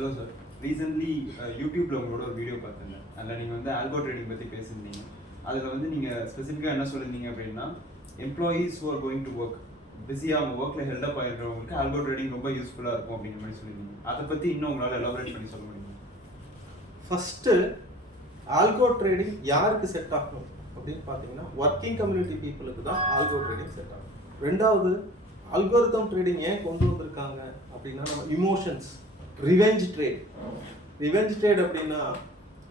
Hello sir, recently யூடியூப்ல உங்களோட ஒரு வீடியோ பார்த்தேங்க. அதில் நீங்கள் வந்து ஆல்கோ ட்ரேடிங் பற்றி பேசியிருந்தீங்க. அதில் வந்து நீங்கள் ஸ்பெசிஃபிக்காக என்ன சொல்லியிருந்தீங்க அப்படின்னா, employees who are going to work பிஸியாக அவங்க ஒர்க்கில் ஹெல்டப் ஆகிடுறவங்களுக்கு ஆல்கோ ட்ரேடிங் ரொம்ப யூஸ்ஃபுல்லாக இருக்கும் அப்படிங்கிற மாதிரி சொல்லியிருந்தீங்க. அதை பற்றி இன்னும் உங்களால் எலாபரேட் பண்ணி சொல்ல முடியுமா? ஃபஸ்ட்டு ஆல்கோ ட்ரேடிங் யாருக்கு செட் ஆகும் அப்படின்னு பார்த்தீங்கன்னா, ஒர்க்கிங் கம்யூனிட்டி பீப்புளுக்கு தான் ஆல்கோ ட்ரேடிங் செட் ஆகும். ரெண்டாவது, அல்கோரிதம் ட்ரேடிங் ஏன் கொண்டு வந்திருக்காங்க அப்படின்னா, நம்ம இமோஷன்ஸ், ரிவெஞ்ச் ட்ரேட் அப்படின்னா,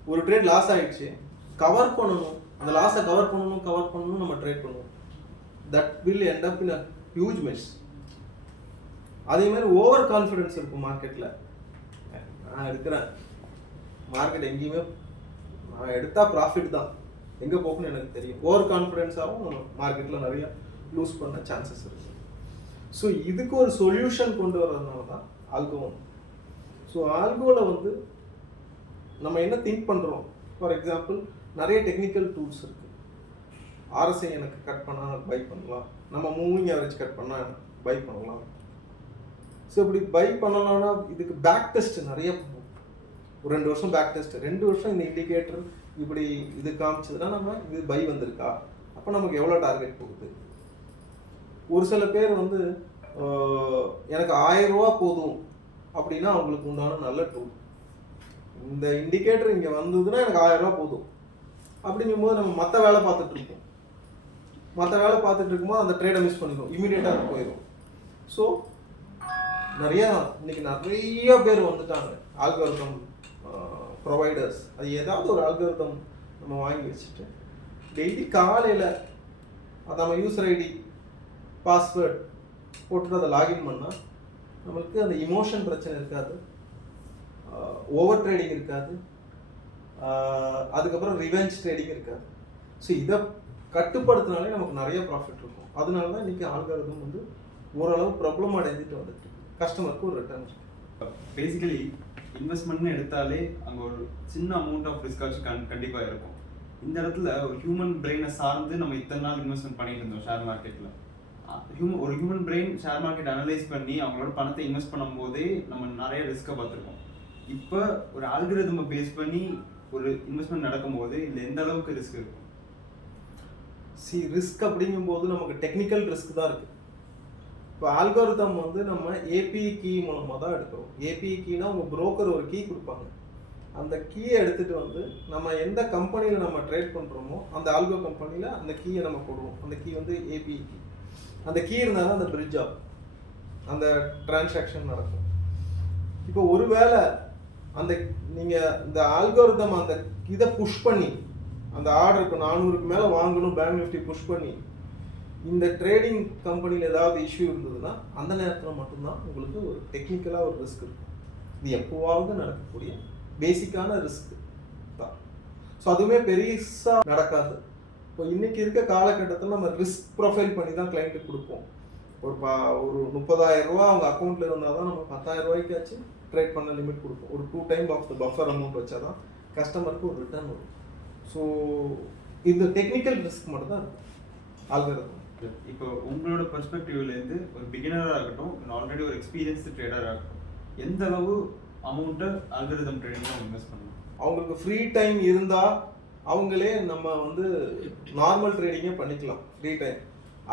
ஒரு ட்ரேட் லாஸ் ஆயிடுச்சு, கவர் பண்ணணும், அந்த லாஸை கவர் பண்ணணும் நம்ம ட்ரேட் பண்ணுவோம். That will end up in a huge mess. அதே மாதிரி ஓவர் கான்ஃபிடன்ஸ் இருக்கும் மார்க்கெட்டில். நான் எடுக்கிறேன், மார்க்கெட் எங்கேயுமே நான் எடுத்தால் ப்ராஃபிட் தான், எங்கே போகணும்னு எனக்கு தெரியும். ஓவர் கான்ஃபிடென்ஸாகவும் மார்க்கெட்டில் நிறைய லூஸ் பண்ண சான்சஸ் இருக்குது. ஸோ இதுக்கு ஒரு சொல்யூஷன் கொண்டு வர்றதுனால தான் ஆல்கோ. ஸோ ஆல்கோவில் வந்து நம்ம என்ன திங்க் பண்ணுறோம், ஃபார் எக்ஸாம்பிள் நிறைய டெக்னிக்கல் டூல்ஸ் இருக்குது. ஆர்எஸ்ஐ எனக்கு கட் பண்ணால் பை பண்ணலாம், நம்ம மூவிங் ஆவரேஜ் கட் பண்ணால் பை பண்ணலாம். ஸோ இப்படி பை பண்ணலாம்னா இதுக்கு பேக் டெஸ்ட் நிறைய பண்ணுவோம். ஒரு 2 வருஷம் பேக் டெஸ்ட், 2 வருஷம் இந்த இண்டிகேட்டர் இப்படி இது காமிச்சதுன்னா நம்ம இது பை வந்திருக்கா, அப்போ நமக்கு எவ்வளோ டார்கெட் போகுது. ஒரு சில பேர் வந்து எனக்கு 1000 ரூபா போதும் அப்படின்னா அவங்களுக்கு உண்டான நல்ல டூல். இந்த இண்டிகேட்டர் இங்கே வந்ததுன்னா எனக்கு 1000 ரூபா போதும் அப்படிங்கும்போது நம்ம மற்ற வேலை பார்த்துட்டு இருக்கும்போது அந்த ட்ரேடை மிஸ் பண்ணிடுவோம், இமீடியட்டாக போயிடும். ஸோ இன்னைக்கு நிறைய பேர் வந்துட்டாங்க ஆல்கோரிதம் ப்ரொவைடர்ஸ். அது ஏதாவது ஒரு ஆல்கோரிதம் நம்ம வாங்கி வச்சுட்டு டெய்லி காலையில் அது நம்ம யூசர் ஐடி பாஸ்வேர்ட் போட்டுட்டு அதை லாகின் பண்ணால் நம்மளுக்கு அந்த இமோஷன் பிரச்சனை இருக்காது, ஓவர் ட்ரேடிங் இருக்காது, அதுக்கப்புறம் ரிவெஞ்ச் ட்ரேடிங் இருக்காது. ஸோ இதை கட்டுப்படுத்தினாலே நமக்கு நிறைய ப்ராஃபிட் இருக்கும். அதனால தான் இன்றைக்கி ஆல்காரிதம் வந்து ஓரளவு ப்ராப்ளம் அடைஞ்சிட்டு வந்துட்டு கஸ்டமருக்கு ஒரு ரிட்டர்ன் இருக்கு. பேசிக்கலி இன்வெஸ்ட்மெண்ட்னு எடுத்தாலே அங்கே ஒரு சின்ன அமௌண்ட் ஆஃப் ரிஸ்காச்சும் கண்டிப்பாக இருக்கும். இந்த இடத்துல ஒரு ஹியூமன் பிரெயினை சார்ந்து நம்ம இத்தனை நாள் இன்வெஸ்ட்மெண்ட் பண்ணிட்டு இருந்தோம் ஷேர் மார்க்கெட்டில். ஒரு human brain share market analyse பண்ணி அவங்களோட பணத்தை இன்வெஸ்ட் பண்ணும் போதே நம்ம நிறைய ரிஸ்க்கை பார்த்துருக்கோம். இப்போ ஒரு ஆல்கரிதமை பேஸ் பண்ணி ஒரு இன்வெஸ்ட்மெண்ட் நடக்கும்போது இதில் எந்த அளவுக்கு ரிஸ்க் இருக்கும்? ரிஸ்க் அப்படிங்கும்போது நமக்கு டெக்னிக்கல் ரிஸ்க் தான் இருக்குது. இப்போ ஆல்கோரிதம் வந்து நம்ம ஏபிஇ கீ மூலமாக தான் எடுக்கிறோம். ஏபிஇ கீனா உங்கள் புரோக்கர் ஒரு கீ கொடுப்பாங்க, அந்த கீயை எடுத்துகிட்டு வந்து நம்ம எந்த கம்பெனியில் நம்ம ட்ரேட் பண்ணுறோமோ அந்த ஆல்கோ கம்பெனியில் அந்த கீயை நம்ம போடுவோம். அந்த கீ வந்து ஏபிஇ கீ. அந்த கீ இருந்தால் தான் அந்த பிரிட்ஜ் ஆகும், அந்த டிரான்சாக்ஷன் நடக்கும். இப்போ ஒருவேளை அந்த நீங்கள் இந்த ஆல்கோரிதம் அந்த இதை புஷ் பண்ணி அந்த ஆர்டர் இப்போ 400க்கு மேலே வாங்கணும் பேங்க் நிஃப்டி புஷ் பண்ணி இந்த ட்ரேடிங் கம்பெனியில் ஏதாவது இஷ்யூ இருந்ததுன்னா அந்த நேரத்தில் மட்டும்தான் உங்களுக்கு ஒரு டெக்னிக்கலாக ஒரு ரிஸ்க் இருக்கும். இது எப்போவாவது நடக்கக்கூடிய பேசிக்கான ரிஸ்க் தான். ஸோ அதுவுமே பெருசாக நடக்காது. இப்போ இன்றைக்கி இருக்க காலகட்டத்தில் நம்ம ரிஸ்க் ப்ரொஃபைல் பண்ணி தான் கிளைண்ட்டுக்கு கொடுப்போம். ஒரு 30,000 ரூபா அவங்க அக்கௌண்ட்டில் இருந்தால் தான் நம்ம 10,000 ரூபாய்க்காச்சு ட்ரேட் பண்ண லிமிட் கொடுப்போம். ஒரு 2 time of the buffer amount வச்சா தான் கஸ்டமருக்கு ஒரு ரிட்டர்ன் வரும். ஸோ இந்த டெக்னிக்கல் ரிஸ்க் மட்டும் தான் இருக்கும் ஆல்கரிதம். இப்போ உங்களோட பெர்ஸ்பெக்டிவ்லேருந்து ஒரு பிகினராக இருக்கட்டும், ஆல்ரெடி ஒரு எக்ஸ்பீரியன்ஸ்டு ட்ரேடராக இருக்கட்டும், எந்த அளவு அமௌண்ட்டை ஆல்கரிதம் ட்ரேடிங்கில் இன்வெஸ்ட் பண்ணணும்? அவங்களுக்கு ஃப்ரீ டைம் இருந்தால் அவங்களே நம்ம வந்து நார்மல் ட்ரேடிங்கே பண்ணிக்கலாம். ஃப்ரீ டைம்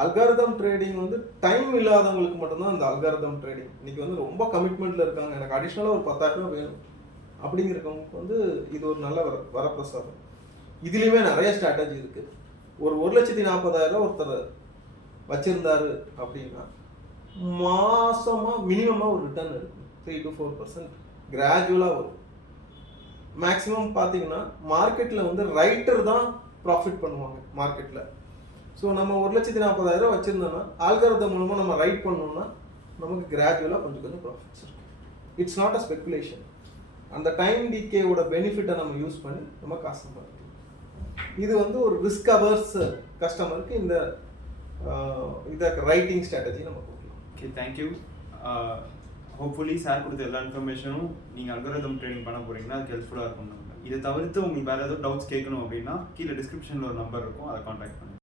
அல்காரிதம் ட்ரேடிங் வந்து டைம் இல்லாதவங்களுக்கு மட்டும்தான் அந்த அல்காரிதம் ட்ரேடிங். இன்றைக்கி வந்து ரொம்ப கமிட்மெண்ட்டில் இருக்காங்க, எனக்கு அடிஷ்னலாக ஒரு 10,000 ரூபா வேணும் அப்படிங்கிறவங்களுக்கு வந்து இது ஒரு நல்ல வரப்பிரசாதம். இதுலேயுமே நிறைய ஸ்ட்ராட்டஜி இருக்குது. ஒரு 1,40,000 ஒருத்தர் வச்சுருந்தாரு அப்படின்னா மாதமாக மினிமமாக ஒரு ரிட்டர்ன் இருக்கும் 3 to 4% கிராஜுவலாக வரும். மேக்ஸிமம் பார்த்தீங்கன்னா மார்க்கெட்டில் வந்து ரைட்டர் தான் ப்ராஃபிட் பண்ணுவாங்க மார்க்கெட்டில். ஸோ நம்ம 1,40,000 வச்சுருந்தோன்னா ஆல்கரிதம் மூலமாக நம்ம ரைட் பண்ணோம்னா நமக்கு கிராஜுவலாக கொஞ்சம் ப்ராஃபிட்ஸ் இருக்கும். It's not a speculation. அந்த டைம் டிகேவோட பெனிஃபிட்டை நம்ம யூஸ் பண்ணி நம்ம காசு சம்பாதிக்கலாம். இது வந்து ஒரு ரிஸ்க் அவர்ஸ் கஸ்டமருக்கு இந்த இதை ரைட்டிங் ஸ்ட்ராட்டஜி நம்ம கொடுக்கலாம். Okay, thank you. ஹோப்ஃபுல்லி சார் கொடுத்த எல்லா இன்ஃபர்மேஷனும் நீங்கள் அல்கோரிதம் ட்ரேடிங் பண்ண போகிறீங்கன்னா அது ஹெல்ப்ஃபுல்லாக இருக்கும். இதை தவிர்த்து உங்களுக்கு வேறு ஏதாவது டவுட்ஸ் கேட்கணும் அப்படின்னா கீழே டிஸ்கிரிப்ஷனில் ஒரு நம்பர் இருக்கும், அதை கான்டாக்ட் பண்ணுங்கள்.